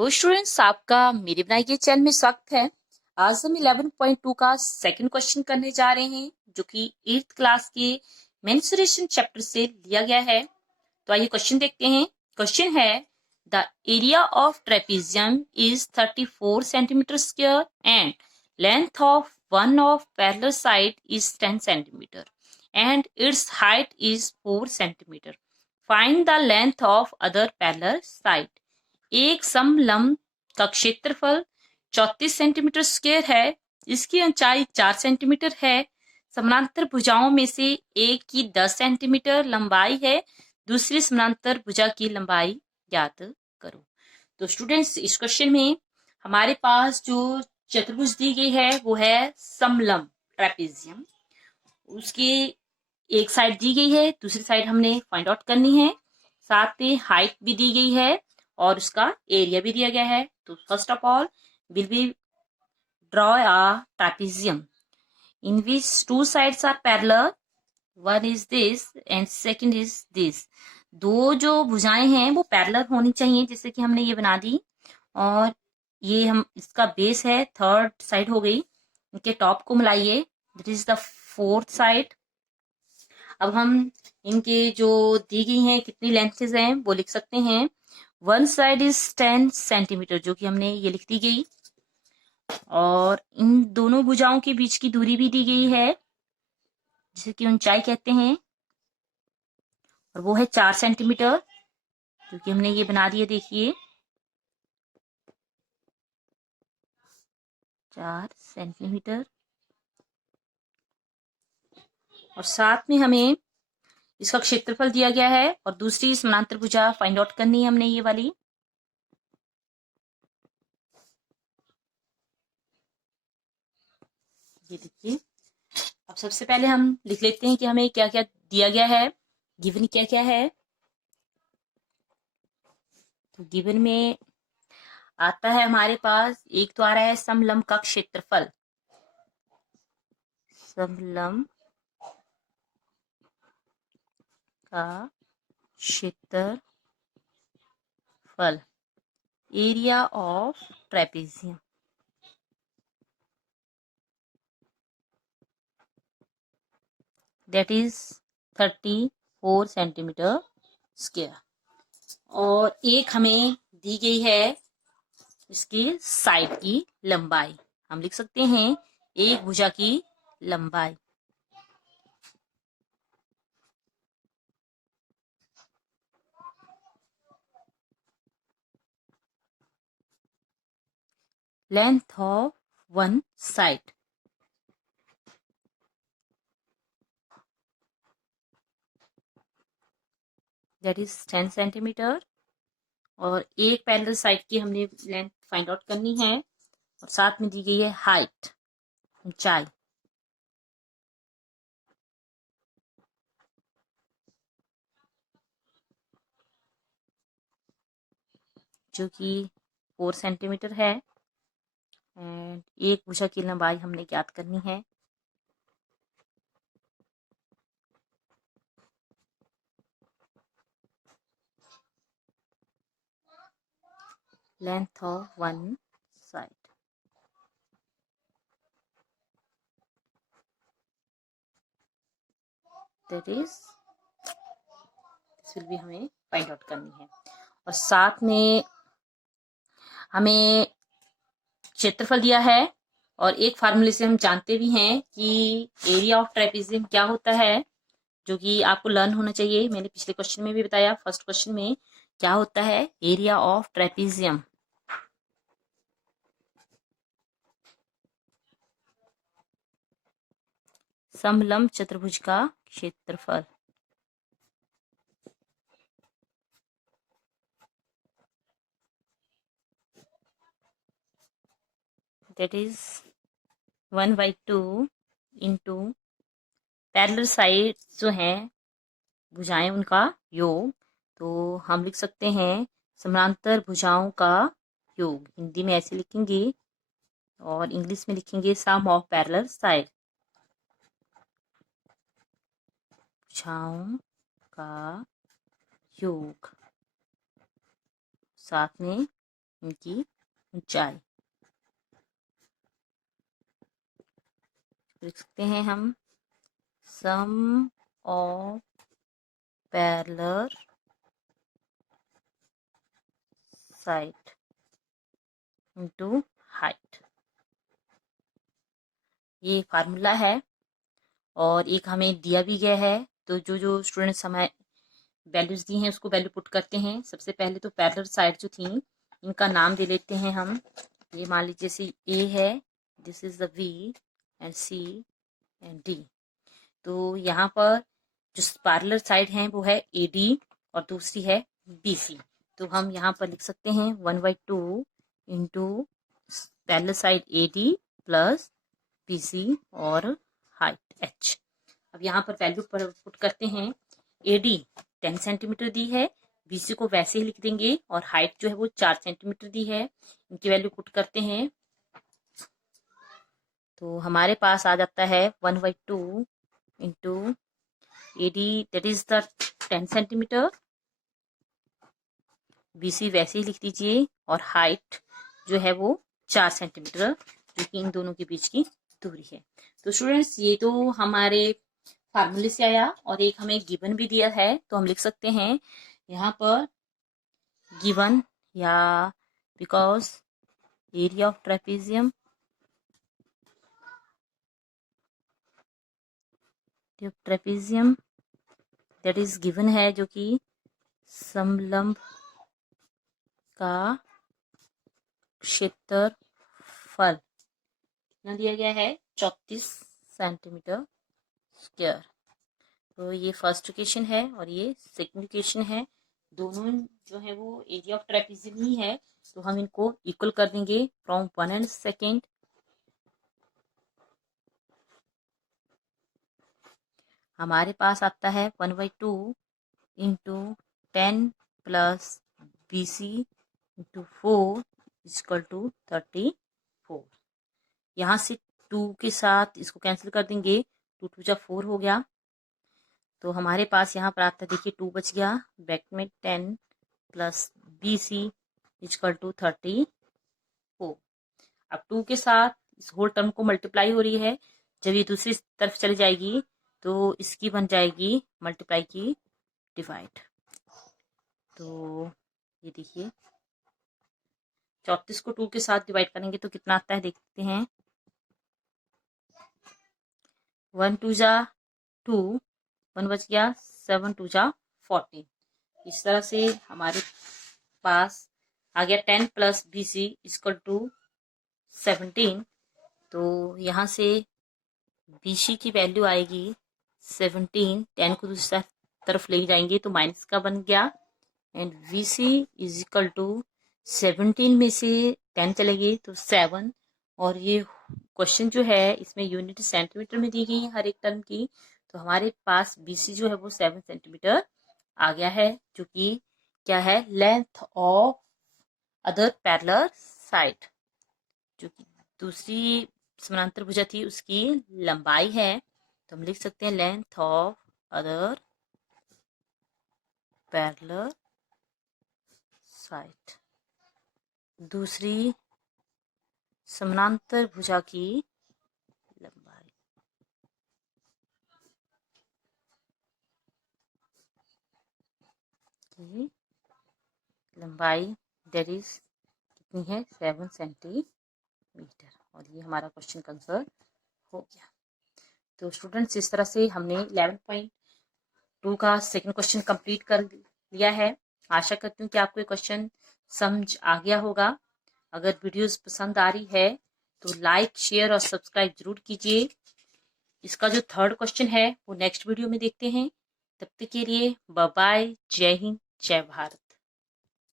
Hello students, आपका मेरे बनाए गए चैनल में स्वागत है। आज हम 11.2 का सेकंड क्वेश्चन करने जा रहे हैं, जो कि 8th क्लास के मेंस्ट्रुएशन चैप्टर से लिया गया है। तो आइए क्वेश्चन देखते हैं। क्वेश्चन है, the area of trapezium is 34 centimetre square and length of one of parallel side is 10 centimetre and it's height is 4 centimetre. Find the length of other parallel side. एक समलंब का क्षेत्रफल 34 सेंटीमीटर स्क्वायर है। इसकी ऊंचाई 4 centimetre है। समानांतर भुजाओं में से एक की 10 सेंटीमीटर लंबाई है। दूसरी समानांतर भुजा की लंबाई ज्ञात करो। तो स्टूडेंट्स, इस क्वेश्चन में हमारे पास जो चतुर्भुज दी गई है वो है समलंब ट्रेपेजियम। उसकी एक साइड दी गई है, दूसरी साइड हमने फाइंड आउट करनी है। साथ में हाइट भी दी गई है और उसका एरिया भी दिया गया है। तो first of all will be draw a trapezium in which two sides are parallel. One is this and second is this. दो जो भुजाएं हैं वो पैरेलल होनी चाहिए, जैसे कि हमने ये बना दी। और ये हम इसका बेस है, थर्ड साइड हो गई। इनके टॉप को मिलाइए, that is the fourth side. अब हम इनके जो दी गई हैं कितनी लेंथेज हैं वो लिख सकते हैं। वन साइड इज 10 सेंटीमीटर, जो कि हमने ये लिख दी गई। और इन दोनों भुजाओं के बीच की दूरी भी दी गई है, जिसे कि ऊंचाई कहते हैं, और वो है 4 सेंटीमीटर, जो कि हमने ये बना दिया। देखिए 4 सेंटीमीटर। और साथ में हमें इसका क्षेत्रफल दिया गया है और दूसरी समानांतर भुजा फाइंड आउट करनी है हमने, ये वाली। ये देखिए, अब सबसे पहले हम लिख लेते हैं कि हमें क्या क्या दिया गया है, गिवन क्या क्या है। तो गिवन में आता है हमारे पास, एक तो आ रहा है समलंब का क्षेत्रफल। समलंब का क्षेत्रफल, area of trapezium, that is 34 centimetre square. और एक हमें दी गई है इसकी साइड की लंबाई। हम लिख सकते हैं एक भुजा की लंबाई, length of one side, that is 10 centimetre. और एक पैरेलल साइड की हमने लेंथ फाइंड आउट करनी है। और साथ में दी गई है हाइट, ऊंचाई, जो कि 4 सेंटीमीटर है। एंड एक भुजा की लंबाई हमने ज्ञात करनी है। Length of one side, that is this will भी हमें फाइंड आउट करनी है। और साथ में हमें क्षेत्रफल दिया है। और एक फार्मूले से हम जानते भी हैं कि एरिया ऑफ ट्रेपेजियम क्या होता है, जो कि आपको लर्न होना चाहिए। मैंने पिछले क्वेश्चन में भी बताया, फर्स्ट क्वेश्चन में, क्या होता है एरिया ऑफ ट्रेपेजियम। समलंब चतुर्भुज का क्षेत्रफल, that is 1/2 into parallel side जो है भुजाएं, उनका योग। तो हम लिख सकते हैं समानांतर भुजाओं का योग। हिंदी में ऐसे लिखेंगे और इंग्लिश में लिखेंगे सम ऑफ पैरेलल साइड, भुजाओं का योग। साथ में इनकी ऊंचाई। लिख सकते हैं हम sum of parallel side into height. ये फार्मूला है और एक हमें दिया भी गया है। तो जो जो स्टूडेंट्स हमें वैल्यूज दी हैं उसको वैल्यू पुट करते हैं। सबसे पहले तो पैरेलल साइड जो थी इनका नाम दे लेते हैं हम। ये मान लीजिए जैसे ए है, this is the V and C and D. तो यहाँ पर जो पैरेलल साइड है वो है ए डी और दूसरी है बी सी। तो हम यहाँ पर लिख सकते हैं 1/2 into parallel side A D plus B C और हाइट एच। अब यहाँ पर वैल्यू पुट करते हैं। ए डी 10 सेंटीमीटर दी है, बीसी को वैसे ही लिख देंगे और हाइट जो है वो 4 सेंटीमीटर दी है। इनकी वैल्यू पुट करते हैं तो हमारे पास आ जाता है 1/2 into A D that is the 10 centimetre, BC वैसे ही लिख दीजिए और हाइट जो है वो 4 सेंटीमीटर जो कि इन दोनों के बीच की दूरी है। तो स्टूडेंट्स ये तो हमारे फार्मूले से आया और एक हमें गिवन भी दिया है। तो हम लिख सकते हैं यहाँ पर गिवन या because area of trapezium that is given है जो कि समलंब का क्षेत्रफल कितना दिया गया है 34 सेंटीमीटर स्क्वायर। तो ये फर्स्ट इक्वेशन है और ये सेकंड इक्वेशन है। दोनों जो है वो एरिया ऑफ ट्रेपेजियम ही है। तो हम इनको इक्वल कर देंगे फ्रॉम 1 and 2। हमारे पास आता है 1/2 into 10 plus B C into 4 equal to 34। यहाँ से 2 के साथ इसको कैंसिल कर देंगे, 2 2 जा 4 हो गया। तो हमारे पास यहाँ पर आता है, देखिए 2 बच गया, बैक में 10 plus B C equal to 34। अब 2 के साथ इस होल टर्म को मल्टीप्लाई हो रही है, जब ये दूसरी तरफ चली जाएगी तो इसकी बन जाएगी मल्टीप्लाई की डिवाइड। तो ये देखिए 34 को 2 के साथ डिवाइड करेंगे तो कितना आता है देखते हैं। 1 2 जा 2, 1 बच गया, 7 2 जा 14। इस तरह से हमारे पास आ गया 10 plus B C equal to 17। तो यहाँ से बी सी की वैल्यू आएगी 17, 10 को दूसरी तरफ ले जाएंगे तो माइनस का बन गया and V C is equal to 17 में से 10 चलेगी तो 7। और ये क्वेश्चन जो है इसमें यूनिट सेंटीमीटर में दी गई है हर एक टर्म की। तो हमारे पास बी सी जो है वो 7 सेंटीमीटर आ गया है, जो कि क्या है length of other parallel side, जो कि दूसरी समानांतर भुजा थी उसकी लंबाई है। तो हम लिख सकते हैं length of other parallel side, दूसरी समानांतर भुजा की लंबाई। लंबाई दैट इज कितनी है 7 सेंटीमीटर। और ये हमारा क्वेश्चन का आंसर हो गया। तो स्टूडेंट्स इस तरह से हमने 11.2 का सेकंड क्वेश्चन कंप्लीट कर लिया है। आशा करती हूँ कि आपको ये क्वेश्चन समझ आ गया होगा। अगर वीडियोस पसंद आ रही है तो लाइक शेयर और सब्सक्राइब जरूर कीजिए। इसका जो थर्ड क्वेश्चन है वो नेक्स्ट वीडियो में देखते हैं। तब तक के लिए बाय बाय, जय हिंद, जय भारत।